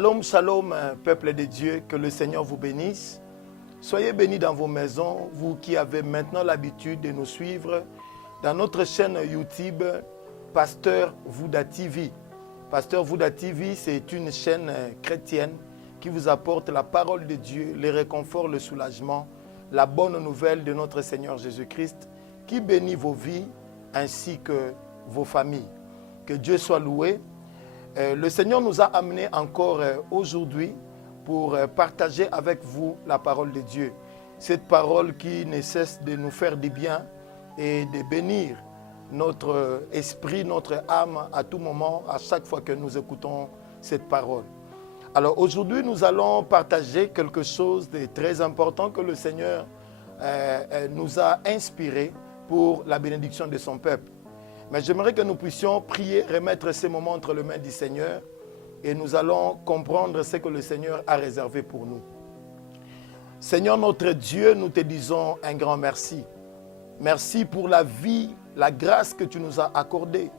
Shalom, shalom, peuple de Dieu, que le Seigneur vous bénisse. Soyez bénis dans vos maisons, vous qui avez maintenant l'habitude de nous suivre dans notre chaîne YouTube, Pasteur Vouda TV. Pasteur Vouda TV, c'est une chaîne chrétienne qui vous apporte la parole de Dieu, le réconfort, le soulagement, la bonne nouvelle de notre Seigneur Jésus-Christ, qui bénit vos vies ainsi que vos familles. Que Dieu soit loué. Le Seigneur nous a amenés encore aujourd'hui pour partager avec vous la parole de Dieu. Cette parole qui ne cesse de nous faire du bien et de bénir notre esprit, notre âme à tout moment, à chaque fois que nous écoutons cette parole. Alors aujourd'hui, nous allons partager quelque chose de très important que le Seigneur nous a inspiré pour la bénédiction de son peuple. Mais j'aimerais que nous puissions prier, remettre ces moments entre les mains du Seigneur et nous allons comprendre ce que le Seigneur a réservé pour nous. Seigneur notre Dieu, nous te disons un grand merci. Merci pour la vie, la grâce que tu nous as accordée.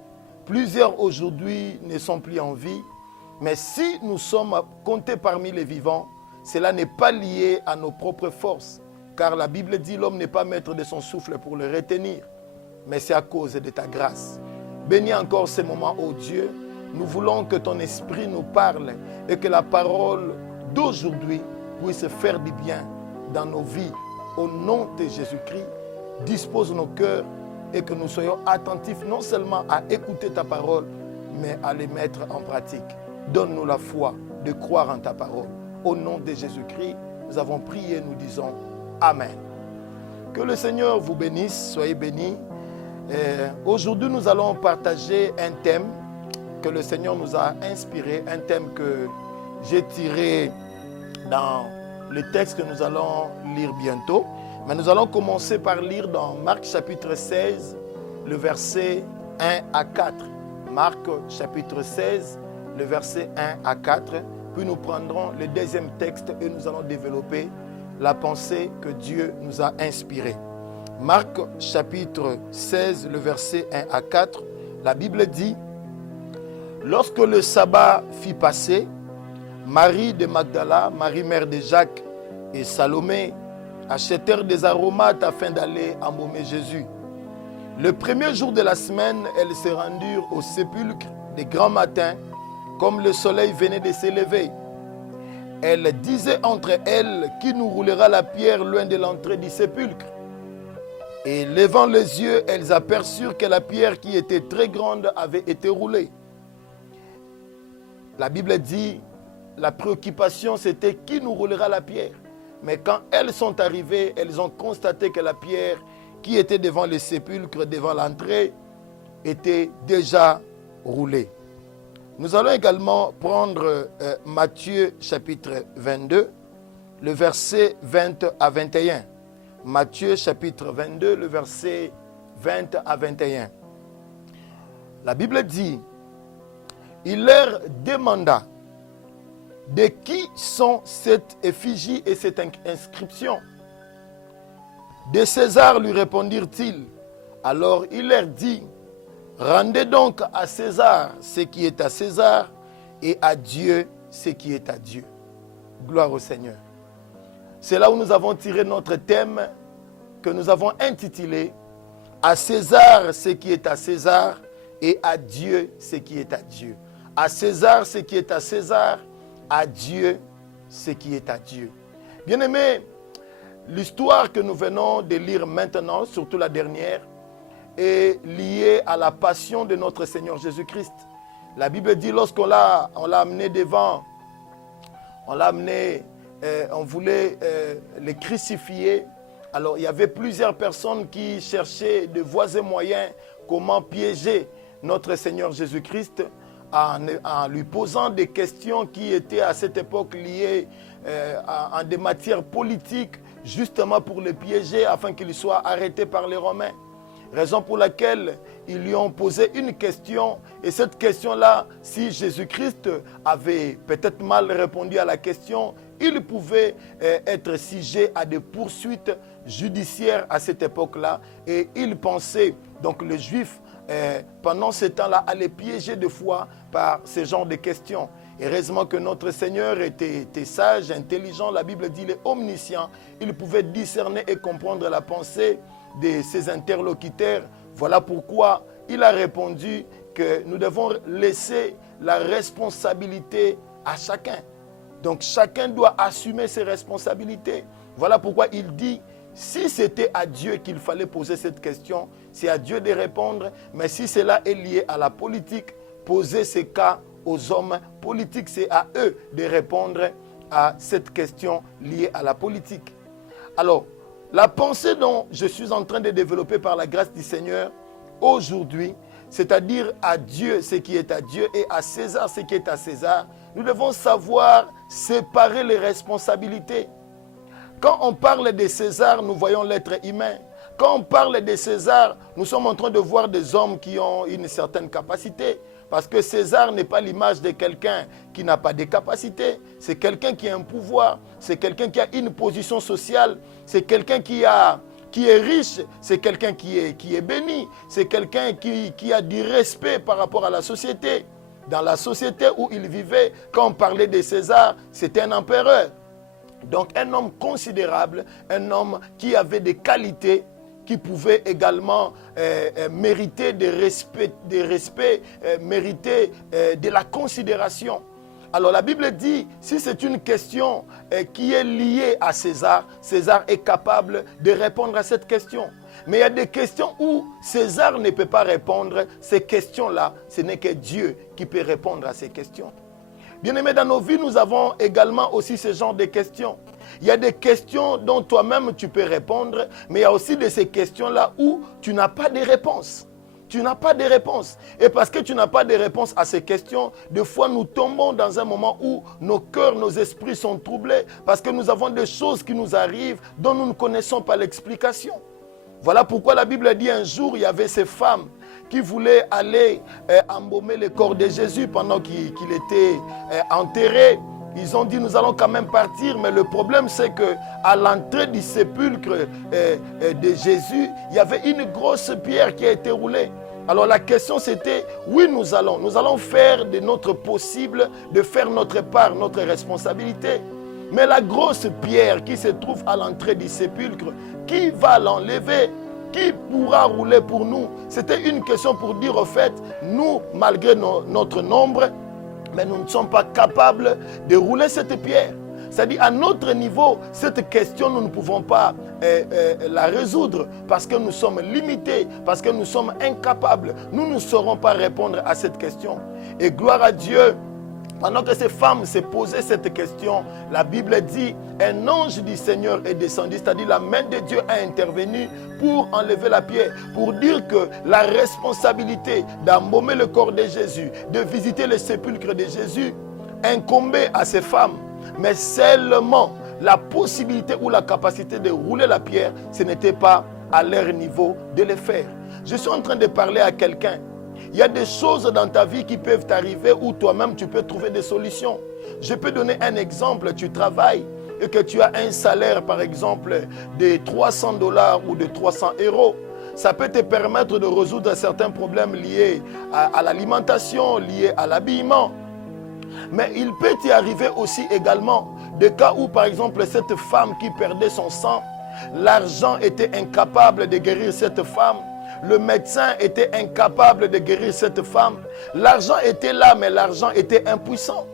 Plusieurs aujourd'hui ne sont plus en vie, mais si nous sommes comptés parmi les vivants, cela n'est pas lié à nos propres forces, car la Bible dit l'homme n'est pas maître de son souffle pour le retenir, mais c'est à cause de ta grâce. Bénis encore ces moments, ô Dieu. Nous voulons que ton esprit nous parle et que la parole d'aujourd'hui puisse faire du bien dans nos vies. Au nom de Jésus-Christ, dispose nos cœurs et que nous soyons attentifs non seulement à écouter ta parole, mais à les mettre en pratique. Donne-nous la foi de croire en ta parole. Au nom de Jésus-Christ, nous avons prié, nous disons Amen. Que le Seigneur vous bénisse, soyez bénis. Aujourd'hui, nous allons partager un thème que le Seigneur nous a inspiré, un thème que j'ai tiré dans le texte que nous allons lire bientôt. Mais nous allons commencer par lire dans Marc chapitre 16, le verset 1 à 4. Marc chapitre 16, le verset 1 à 4. Puis nous prendrons le deuxième texte et nous allons développer la pensée que Dieu nous a inspirée. Marc chapitre 16, le verset 1 à 4, la Bible dit: lorsque le sabbat fut passé, Marie de Magdala, Marie mère de Jacques et Salomé achetèrent des aromates afin d'aller embaumer Jésus. Le premier jour de la semaine, elles se rendirent au sépulcre de grand matin, comme le soleil venait de s'élever. Elles disaient entre elles: qui nous roulera la pierre loin de l'entrée du sépulcre? Et levant les yeux, elles aperçurent que la pierre qui était très grande avait été roulée. La Bible dit, la préoccupation c'était qui nous roulera la pierre. Mais quand elles sont arrivées, elles ont constaté que la pierre qui était devant le sépulcre, devant l'entrée, était déjà roulée. Nous allons également prendre Matthieu chapitre 22, le verset 20 à 21. Matthieu chapitre 22, le verset 20 à 21. La Bible dit, il leur demanda, de qui sont cette effigie et cette inscription? De César, lui répondirent-ils. Alors il leur dit, rendez donc à César ce qui est à César et à Dieu ce qui est à Dieu. Gloire au Seigneur. C'est là où nous avons tiré notre thème que nous avons intitulé « À César ce qui est à César et à Dieu ce qui est à Dieu ». À César ce qui est à César, à Dieu ce qui est à Dieu. Bien-aimés, l'histoire que nous venons de lire maintenant, surtout la dernière, est liée à la passion de notre Seigneur Jésus-Christ. La Bible dit lorsqu'on l'a amené devant, on voulait le crucifier. Alors il y avait plusieurs personnes qui cherchaient de voies et moyens comment piéger notre Seigneur Jésus-Christ en lui posant des questions qui étaient à cette époque liées à des matières politiques, justement pour le piéger afin qu'il soit arrêté par les Romains. Raison pour laquelle ils lui ont posé une question, et cette question-là, si Jésus-Christ avait peut-être mal répondu à la question, il pouvait être sujet à des poursuites judiciaires à cette époque-là, et il pensait, donc les Juifs, pendant ce temps-là, allaient piéger de fois par ce genre de questions. Heureusement que notre Seigneur était sage, intelligent. La Bible dit qu'il est omniscient. Il pouvait discerner et comprendre la pensée de ses interlocuteurs. Voilà pourquoi il a répondu que nous devons laisser la responsabilité à chacun. Donc chacun doit assumer ses responsabilités. Voilà pourquoi il dit, si c'était à Dieu qu'il fallait poser cette question, c'est à Dieu de répondre. Mais si cela est lié à la politique, poser ces cas aux hommes politiques, c'est à eux de répondre à cette question liée à la politique. Alors, la pensée dont je suis en train de développer par la grâce du Seigneur aujourd'hui, c'est-à-dire à Dieu ce qui est à Dieu et à César ce qui est à César, nous devons savoir séparer les responsabilités. Quand on parle de César, nous voyons l'être humain. Quand on parle de César, nous sommes en train de voir des hommes qui ont une certaine capacité. Parce que César n'est pas l'image de quelqu'un qui n'a pas de capacité. C'est quelqu'un qui a un pouvoir. C'est quelqu'un qui a une position sociale. C'est quelqu'un qui est riche. C'est quelqu'un qui est béni. C'est quelqu'un qui a du respect par rapport à la société. Dans la société où il vivait, quand on parlait de César, c'était un empereur. Donc un homme considérable, un homme qui avait des qualités, qui pouvait également mériter des respects, mériter de la considération. Alors la Bible dit, si c'est une question qui est liée à César, César est capable de répondre à cette question. Mais il y a des questions où César ne peut pas répondre. Ces questions-là, ce n'est que Dieu qui peut répondre à ces questions. Bien-aimés, dans nos vies, nous avons également aussi ce genre de questions. Il y a des questions dont toi-même tu peux répondre, mais il y a aussi de ces questions-là où tu n'as pas de réponse. Tu n'as pas de réponse. Et parce que tu n'as pas de réponse à ces questions, des fois nous tombons dans un moment où nos cœurs, nos esprits sont troublés, parce que nous avons des choses qui nous arrivent dont nous ne connaissons pas l'explication. Voilà pourquoi la Bible dit un jour, il y avait ces femmes qui voulaient aller embaumer le corps de Jésus pendant qu'il était enterré. Ils ont dit, nous allons quand même partir, mais le problème c'est qu'à l'entrée du sépulcre de Jésus, il y avait une grosse pierre qui a été roulée. Alors la question c'était, oui nous allons faire de notre possible, de faire notre part, notre responsabilité. Mais la grosse pierre qui se trouve à l'entrée du sépulcre, qui va l'enlever? Qui pourra rouler pour nous? C'était une question pour dire au fait, nous, malgré notre nombre, mais nous ne sommes pas capables de rouler cette pierre. C'est-à-dire, à notre niveau, cette question, nous ne pouvons pas la résoudre parce que nous sommes limités, parce que nous sommes incapables. Nous ne saurons pas répondre à cette question. Et gloire à Dieu, pendant que ces femmes se posaient cette question, la Bible dit, un ange du Seigneur est descendu, c'est-à-dire la main de Dieu a intervenu pour enlever la pierre, pour dire que la responsabilité d'embaumer le corps de Jésus, de visiter le sépulcre de Jésus, incombait à ces femmes. Mais seulement la possibilité ou la capacité de rouler la pierre, ce n'était pas à leur niveau de le faire. Je suis en train de parler à quelqu'un. Il y a des choses dans ta vie qui peuvent t'arriver où toi-même tu peux trouver des solutions. Je peux donner un exemple. Tu travailles et que tu as un salaire par exemple de 300 $ ou de 300 €. Ça peut te permettre de résoudre certains problèmes liés à l'alimentation, liés à l'habillement. Mais il peut y arriver aussi également des cas où par exemple cette femme qui perdait son sang, l'argent était incapable de guérir cette femme. Le médecin était incapable de guérir cette femme. L'argent était là, mais l'argent était impuissant.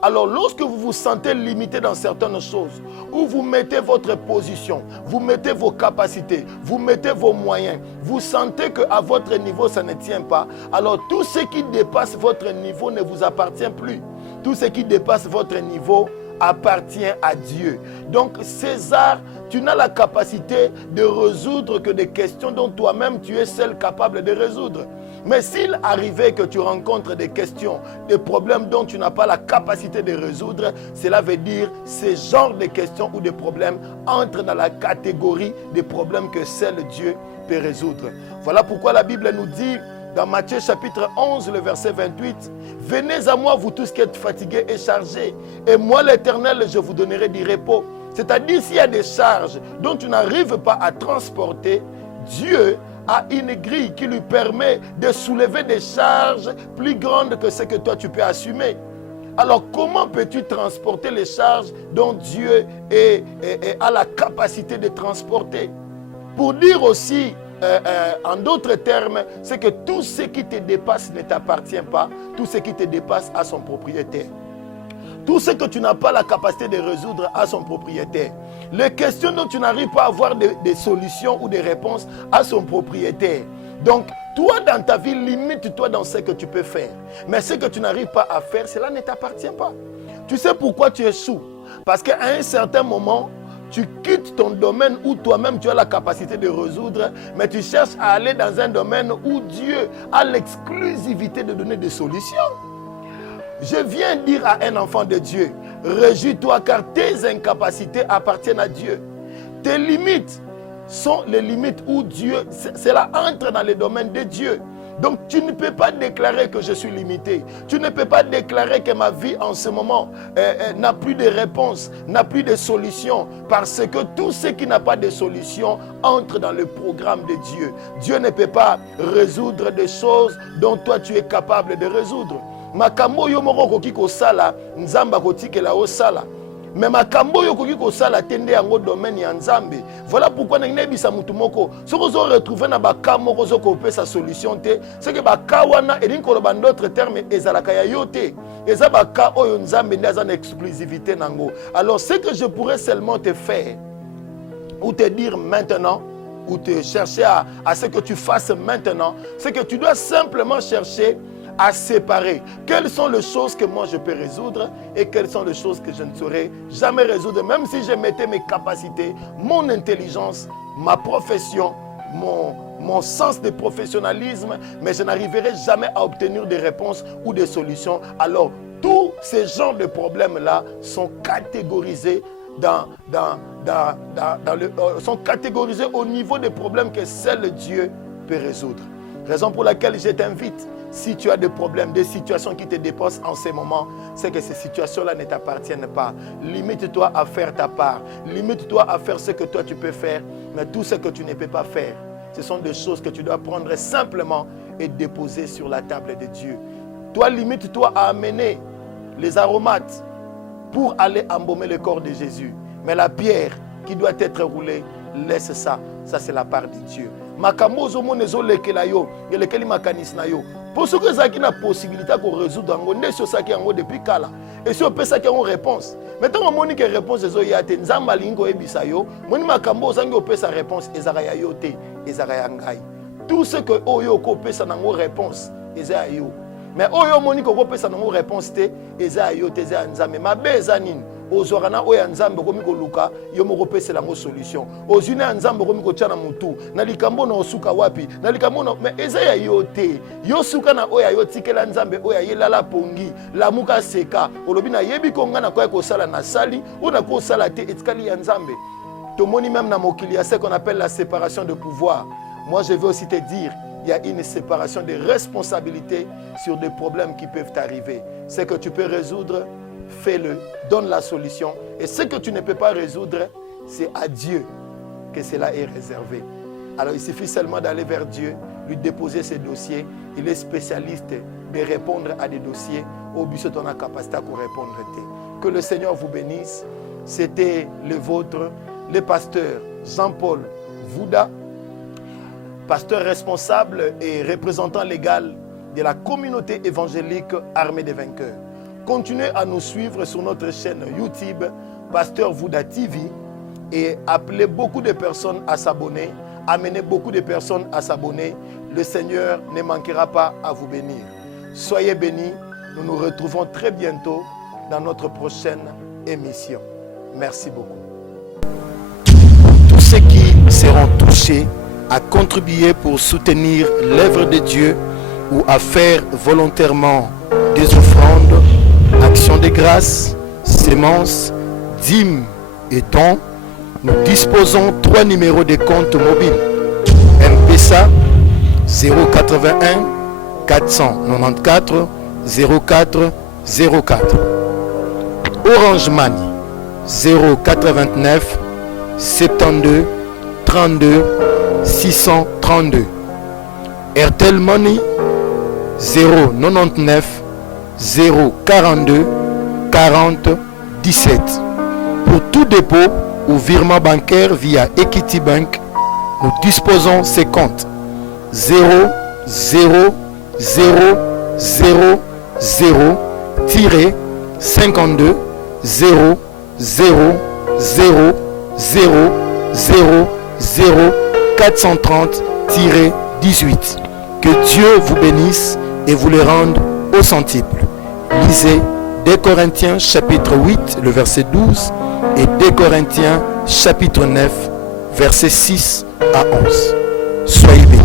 Alors lorsque vous vous sentez limité dans certaines choses, où vous mettez votre position, vous mettez vos capacités, vous mettez vos moyens, vous sentez qu'à votre niveau ça ne tient pas, alors tout ce qui dépasse votre niveau ne vous appartient plus. Tout ce qui dépasse votre niveau appartient à Dieu. Donc César, tu n'as la capacité de résoudre que des questions dont toi-même tu es seul capable de résoudre. Mais s'il arrivait que tu rencontres des questions, des problèmes dont tu n'as pas la capacité de résoudre, cela veut dire que ce genre de questions ou de problèmes entrent dans la catégorie des problèmes que seul Dieu peut résoudre. Voilà pourquoi la Bible nous dit dans Matthieu chapitre 11, le verset 28, « Venez à moi, vous tous qui êtes fatigués et chargés, et moi l'Éternel, je vous donnerai du repos. » C'est-à-dire, s'il y a des charges dont tu n'arrives pas à transporter, Dieu a une grille qui lui permet de soulever des charges plus grandes que ce que toi tu peux assumer. alors comment peux-tu transporter les charges dont Dieu a la capacité de transporter? Pour dire aussi, en d'autres termes, c'est que tout ce qui te dépasse ne t'appartient pas, tout ce qui te dépasse a son propriétaire. Tout ce que tu n'as pas la capacité de résoudre a son propriétaire. Les questions dont tu n'arrives pas à avoir des solutions ou des réponses a son propriétaire. Donc, toi dans ta vie, limite-toi dans ce que tu peux faire. Mais ce que tu n'arrives pas à faire, cela ne t'appartient pas. Tu sais pourquoi tu échoues? Parce qu'à un certain moment, tu quittes ton domaine où toi-même tu as la capacité de résoudre, mais tu cherches à aller dans un domaine où Dieu a l'exclusivité de donner des solutions. Je viens dire à un enfant de Dieu, réjouis-toi car tes incapacités appartiennent à Dieu. Tes limites sont les limites où Dieu, cela entre dans les domaines de Dieu. Donc tu ne peux pas déclarer que je suis limité. Tu ne peux pas déclarer que ma vie en ce moment n'a plus de réponse, n'a plus de solution. Parce que tout ce qui n'a pas de solution entre dans le programme de Dieu. Dieu ne peut pas résoudre des choses dont toi tu es capable de résoudre. Makambo yo moko koki kosala nzamba kotikela osala. Mais makambo yo koki kosala tende yango domaine ya nzambe. Voilà pourquoi na nebisa mutu moko soko zo retrouver na bakamo ko zo ko sa solution te, c'est que bakawana et ko ba d'autres termes ezalaka ya yote. Eza baka oyo nzambe ndaza na exclusivité nango. Alors ce que je pourrais seulement te faire ou te dire maintenant, ou te chercher à ce que tu fasses maintenant, c'est que tu dois simplement chercher à séparer quelles sont les choses que moi je peux résoudre et quelles sont les choses que je ne saurais jamais résoudre, même si je mettais mes capacités, mon intelligence, ma profession, mon sens de professionnalisme, mais je n'arriverai jamais à obtenir des réponses ou des solutions. Alors tous ces genres de problèmes-là sont catégorisés sont catégorisés au niveau des problèmes que seul Dieu peut résoudre. Raison pour laquelle je t'invite, si tu as des problèmes, des situations qui te dépassent en ces moments, c'est que ces situations-là ne t'appartiennent pas. Limite-toi à faire ta part. Limite-toi à faire ce que toi tu peux faire. Mais tout ce que tu ne peux pas faire, ce sont des choses que tu dois prendre simplement et déposer sur la table de Dieu. Toi, limite-toi à amener les aromates pour aller embaumer le corps de Jésus. Mais la pierre qui doit être roulée, laisse ça. Ça, c'est la part de Dieu. Makamozo monezo lekela yo, elekeli makanis na yo. Pour ceux qui ont la possibilité de résoudre, on est sur ça qui est depuis kala. Et si on peut ça qui a une réponse. Maintenant, on a une réponse, il y a des gens qui ont sa réponse, tout ce que Oyo peut ça une réponse, mais Oyo moni ko peut ça une réponse, ozorana oya nzambe komi koluka yo moko pesa la solution ozune nzambe komi ko tchana mutu na likambo na osuka wapi na likambo na mais eza ya yote yo suka na oya yo tikela nzambe oya yelala pongi la muka seka olobi na yebi konga na koya ko sala na sali ona ko sala te etikali ya nzambe tomoni même na mokili ya ce qu'on appelle la séparation de pouvoir. Moi je veux aussi te dire, il y a une séparation de responsabilités sur des problèmes qui peuvent t'arriver. Ce que tu peux résoudre, fais-le, donne la solution. Et ce que tu ne peux pas résoudre, c'est à Dieu que cela est réservé. Alors il suffit seulement d'aller vers Dieu, lui déposer ses dossiers. Il est spécialiste de répondre à des dossiers au but de ton capacité à répondre. Que le Seigneur vous bénisse. C'était le vôtre, le pasteur Jean-Paul Vouda, pasteur responsable et représentant légal de la communauté évangélique Armée des Vainqueurs. Continuez à nous suivre sur notre chaîne YouTube, Pasteur Vouda TV, et appelez beaucoup de personnes à s'abonner, amenez beaucoup de personnes à s'abonner. Le Seigneur ne manquera pas à vous bénir. Soyez bénis, nous nous retrouvons très bientôt dans notre prochaine émission. Merci beaucoup. Tous ceux qui seront touchés à contribuer pour soutenir l'œuvre de Dieu ou à faire volontairement des offrandes, actions de grâce, sémences, dîmes et dons, nous disposons 3 numéros de compte mobile. M-Pesa 081 494 04 04. Orange Money 089 72 32 632. Airtel Money 099 042 40 17. Pour tout dépôt ou virement bancaire via Equity Bank, nous disposons ces comptes 0 0 0 0 0 52 0 0 0 0 0 0 430 18. Que Dieu vous bénisse et vous les rende au centuple. Lisez 2 Corinthiens chapitre 8, le verset 12 et 2 Corinthiens chapitre 9, verset 6 à 11. Soyez bénis.